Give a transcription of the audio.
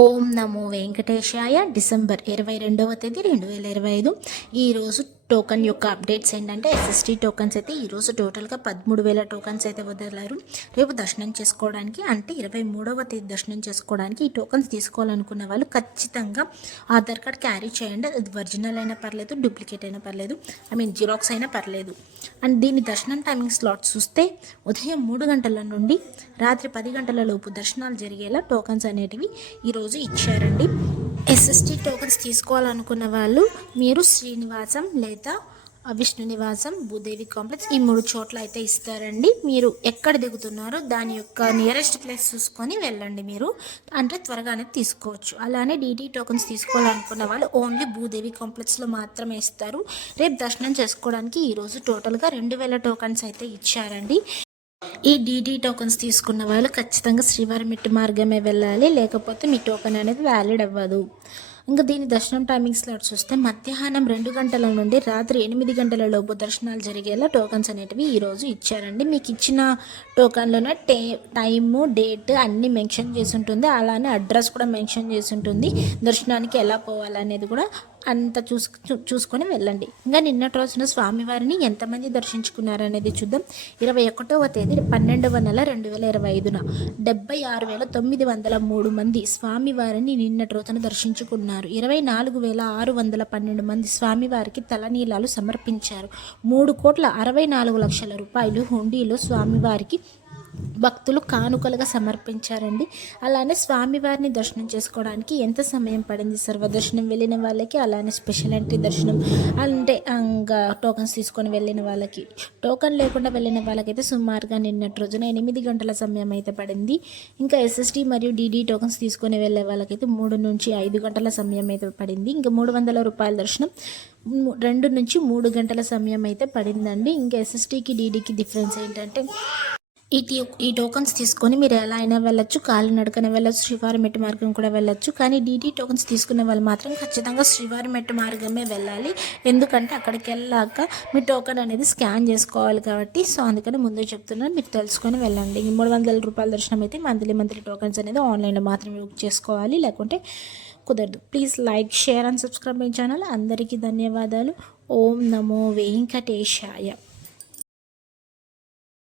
ఓం నమో వెంకటేశాయ. December 22వ తేదీ 2025. ఈరోజు token యొక్క అప్డేట్స్ ఏంటంటే ఎస్ఎస్టీ టోకన్స్ అయితే ఈరోజు టోటల్గా 13,000 టోకన్స్ అయితే వదిలారు. రేపు దర్శనం చేసుకోవడానికి అంటే 23వ తేదీ దర్శనం చేసుకోవడానికి ఈ టోకన్స్ తీసుకోవాలనుకున్న వాళ్ళు ఖచ్చితంగా ఆధార్ కార్డ్ క్యారీ చేయండి. అది ఒరిజినల్ అయినా పర్లేదు, డూప్లికేట్ అయినా పర్లేదు, జిరాక్స్ అయినా పర్లేదు. అండ్ దీని దర్శనం టైమింగ్ స్లాట్స్ చూస్తే ఉదయం 3 గంటల నుండి రాత్రి 10 గంటల లోపు దర్శనాలు జరిగేలా టోకన్స్ అనేటివి ఈరోజు ఇచ్చారండి. ఎస్ఎస్టీ టోకన్స్ తీసుకోవాలనుకున్న వాళ్ళు మీరు శ్రీనివాసం లేదా విష్ణు నివాసం, భూదేవి కాంప్లెక్స్ ఈ 3 చోట్ల అయితే ఇస్తారండి. మీరు ఎక్కడ దిగుతున్నారో దాని యొక్క నియరెస్ట్ ప్లేస్ చూసుకొని వెళ్ళండి. మీరు అంటే త్వరగానే తీసుకోవచ్చు. అలానే డీటీ టోకన్స్ తీసుకోవాలనుకున్న వాళ్ళు ఓన్లీ భూదేవి కాంప్లెక్స్లో మాత్రమే ఇస్తారు. రేపు దర్శనం చేసుకోవడానికి ఈరోజు టోటల్గా 2,000 టోకన్స్ అయితే ఇచ్చారండి. ఈ డీడీ టోకన్స్ తీసుకున్న వాళ్ళు ఖచ్చితంగా శ్రీవారి మెట్టు మార్గమే వెళ్ళాలి, లేకపోతే మీ టోకెన్ అనేది వ్యాలిడ్ అవ్వదు. ఇంకా దీని దర్శనం టైమింగ్ స్లాట్స్ చూస్తే మధ్యాహ్నం 2 గంటల నుండి రాత్రి 8 గంటల లోపు దర్శనాలు జరిగేలా టోకన్స్ అనేటివి ఈరోజు ఇచ్చారండి. మీకు ఇచ్చిన టోకన్లోనే టైము, డేట్ అన్నీ మెన్షన్ చేసి ఉంటుంది. అలానే అడ్రస్ కూడా మెన్షన్ చేసి ఉంటుంది. దర్శనానికి ఎలా పోవాలనేది కూడా అంత చూసుకొని వెళ్ళండి. ఇంకా నిన్నటి రోజున స్వామివారిని ఎంతమంది దర్శించుకున్నారనేది చూద్దాం. 21వ తేదీ 12వ నెల 2025న 76,903 మంది స్వామివారిని నిన్నటి రోజున దర్శించుకున్నారు. 24,612 మంది స్వామివారికి తలనీలాలు సమర్పించారు. 3,64,00,000 రూపాయలు హుండీలో స్వామివారికి భక్తులు కానుకలుగా సమర్పించారండి. అలానే స్వామివారిని దర్శనం చేసుకోవడానికి ఎంత సమయం పడింది? సర్వదర్శనం వెళ్ళిన వాళ్ళకి, అలానే స్పెషల్ ఎంట్రీ దర్శనం అంటే ఇంకా టోకన్స్ తీసుకొని వెళ్ళిన వాళ్ళకి, టోకన్ లేకుండా వెళ్ళిన వాళ్ళకైతే సుమారుగా నిన్నటి రోజున 8 గంటల సమయం అయితే పడింది. ఇంకా ఎస్ఎస్టీ మరియు డీడీ టోకన్స్ తీసుకొని వెళ్ళే వాళ్ళకైతే 3 నుంచి 5 గంటల సమయం అయితే పడింది. ఇంకా 300 రూపాయల దర్శనం 2 నుంచి 3 గంటల సమయం అయితే పడిందండి. ఇంకా ఎస్ఎస్టీకి డీడీకి డిఫరెన్స్ ఏంటంటే ఈ టోకన్స్ తీసుకొని మీరు ఎలా అయినా వెళ్ళొచ్చు, కాలినడకన వెళ్ళొచ్చు, శ్రీవారి మెట్టు మార్గం కూడా వెళ్ళొచ్చు. కానీ డీటీ టోకన్స్ తీసుకునే వాళ్ళు మాత్రం ఖచ్చితంగా శ్రీవారి మెట్టు మార్గమే వెళ్ళాలి. ఎందుకంటే అక్కడికి వెళ్ళాక మీ టోకన్ అనేది స్కాన్ చేసుకోవాలి కాబట్టి. సో అందుకని ముందే చెప్తున్నాను, మీరు తెలుసుకొని వెళ్ళండి. 300 రూపాయల దర్శనం అయితే మంత్లీ టోకన్స్ అనేది ఆన్లైన్లో మాత్రమే బుక్ చేసుకోవాలి, లేకుంటే కుదరదు. Please like, share and subscribe my channel. అందరికీ ధన్యవాదాలు. ఓం నమో వెంకటేశాయ.